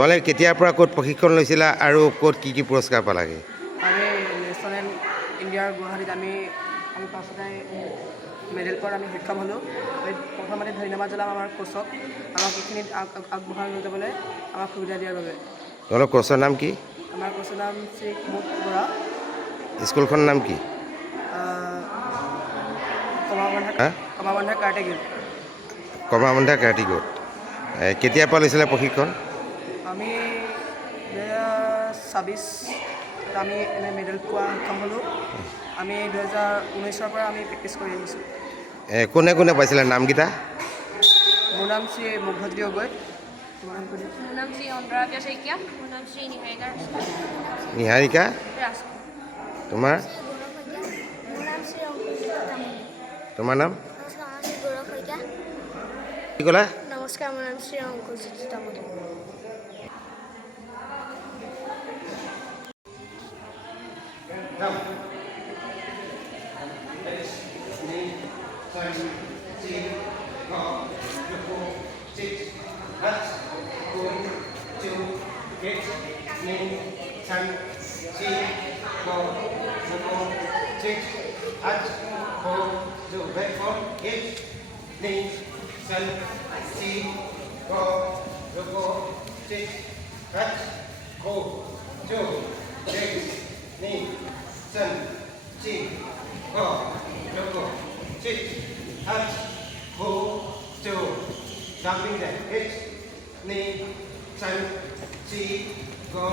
তোমালোকে কেতিয়াৰ পৰা ক'ত প্ৰশিক্ষণ লৈছিলা আৰু ক'ত কি পুৰস্কাৰ পালাগে? আমি নেশ্যনেল ইণ্ডিয়াৰ গুৱাহাটীত আমি পাছতে মেডেল পোৱাৰ আমি সক্ষম হ'লোঁ। আমি প্ৰথমতে ধন্যবাদ জনাম আমাৰ কোচক, আমাক এইখিনিত আগবঢ়াই লৈ যাবলৈ আমাক সুবিধা দিয়াৰ বাবে। তোমালোকৰ কোচৰ নাম কি? আমাৰ কোচৰ নাম শ্ৰী কুমুদ বৰা। স্কুলখনৰ নাম কি? কমাবন্ধা কাৰাটে গিল্ড। কমাবন্ধা কাৰাটে গিল্ড। কেতিয়াৰ পৰা লৈছিলে প্ৰশিক্ষণ? আমি 2026 আমি এনে মেডেল পোৱা সক্ষম হ'লোঁ। আমি 2019 পৰা আমি প্ৰেক্টিছ কৰি আহিছোঁ। কোনে কোনে পাইছিলে নামকেইটা? মোৰ নাম শ্ৰী মুগ্ধজ্যোতি গগৈ। মোৰ নাম শ্ৰী অন্তৰাজ্য শইকীয়া। মোৰ নাম শ্ৰী নিহাৰিকা নিহাৰিকা। তোমাৰ? মোৰ নাম শ্ৰী অংকুৰজ্যোতি তামুলী। তোমাৰ নাম? নমস্কাৰ, মোৰ শ্ৰী গৌৰৱ শইকীয়া। কি ক'লা? নমস্কাৰ, মোৰ নাম Shri Ankurjyoti Tamuli. Jumping there, 8, knee, 10, 3, go,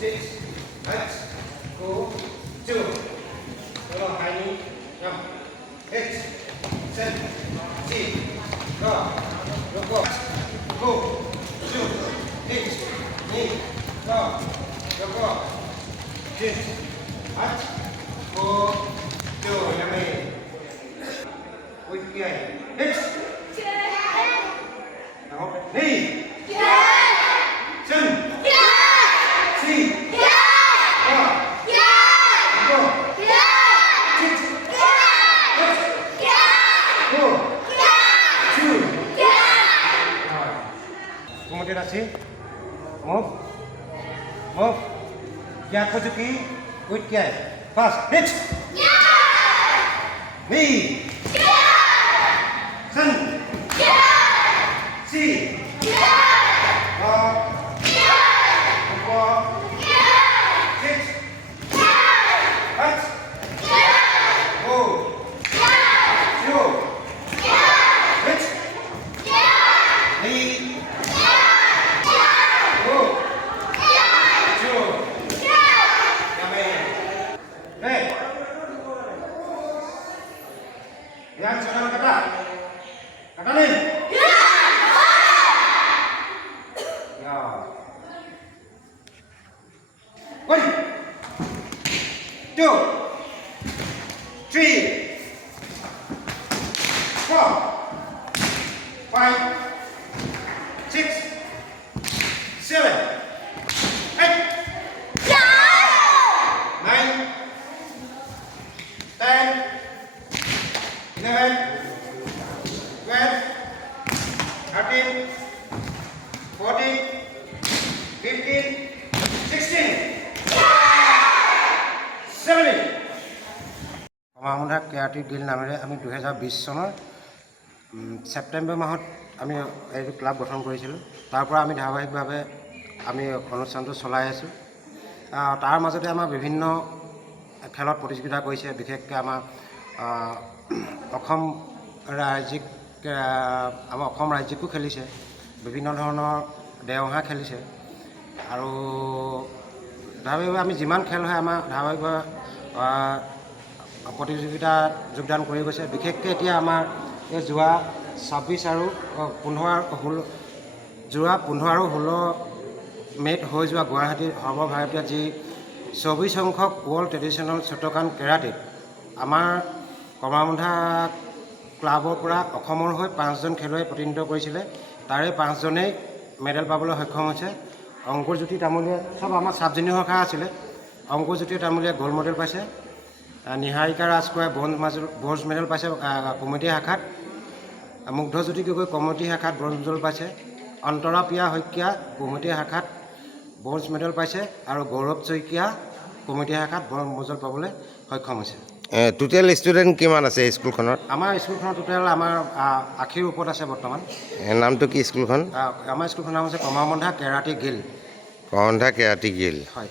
6, 8, go, 2. Go, high knee, jump, 8, 10, 3, go, 2, 8, knee, go, 6, 8, go, 2. Yummy. With the 8. Knee. Chân. Si. Go. Go. Six. Go. Two. Kemudian nasi. Move. Move. Kia kojuki. Good kia. Fast. Hit. Knee. Chân. Si. Go. Go. 6. 8. Go. 2. Hit. Knee. Go. 2. Yummy. Hey. Yang saudara kata. Kata nih. One, 2, 3, 4, 5, 6, 7, 8, 9, 10, 11, 12, 13, 14, 15, 16. কমাবন্ধা karate guild নামেৰে আমি 2020 চনৰ ছেপ্টেম্বৰ মাহত আমি এইটো club গঠন কৰিছিলোঁ। তাৰ পৰা আমি ধাৰাবাহিকভাৱে আমি অনুষ্ঠানটো চলাই আছোঁ। তাৰ মাজতে আমাৰ বিভিন্ন খেলত প্ৰতিযোগিতা কৰিছে, বিশেষকৈ আমাৰ অসম ৰাজ্যিকো খেলিছে, বিভিন্ন ধৰণৰ দেওহাঁহ খেলিছে আৰু ধাৰাবাহিকভাৱে আমি যিমান খেল হয় আমাৰ ধাৰাবাহিকভাৱে প্ৰতিযোগিতাত যোগদান কৰি গৈছে। বিশেষকৈ এতিয়া আমাৰ এই যোৱা 26 আৰু 16 মে'ত হৈ যোৱা গুৱাহাটীৰ সৰ্বভাৰতীয় যি 24 সংখ্যক ৱৰ্ল্ড ট্ৰেডিশ্যনেল শ্বটোকান কেৰাটেত আমাৰ কমাবন্ধা ক্লাবৰ পৰা অসমৰ হৈ 5জন খেলুৱৈ প্ৰতিনিধিত্ব কৰিছিলে। তাৰে 5জনেই মেডেল পাবলৈ সক্ষম হৈছে। অংকুৰজ্যোতি তামুলীয়ে চব আমাৰ চাব জুনিয়ৰ শাখা আছিলে। অংকুৰজ্যোতি তামুলীয়ে গ'ল্ড মেডেল পাইছে। নিহাৰিকা ৰাজখোৱাই ব্ৰঞ্জ মেডেল পাইছে কমিটি শাখাত। মুগ্ধজ্যোতি গগৈ কমিটি শাখাত ব্ৰঞ্জ মেডেল পাইছে। অন্তৰা প্ৰিয়া শইকীয়া কমিটি শাখাত ব্ৰঞ্জ মেডেল পাইছে আৰু গৌৰৱ শইকীয়া কমিটি শাখাত ব্ৰঞ্জ মেডেল পাবলৈ সক্ষম হৈছে। টোটেল ষ্টুডেণ্ট কিমান আছে স্কুলখনত? আমাৰ স্কুলখনত টোটেল আমাৰ 80ৰ ওপৰত আছে বৰ্তমান। নামটো কি স্কুলখন? আমাৰ স্কুলখনৰ নাম হৈছে Kamarbandha karate guild. Kamarbandha karate guild. হয়।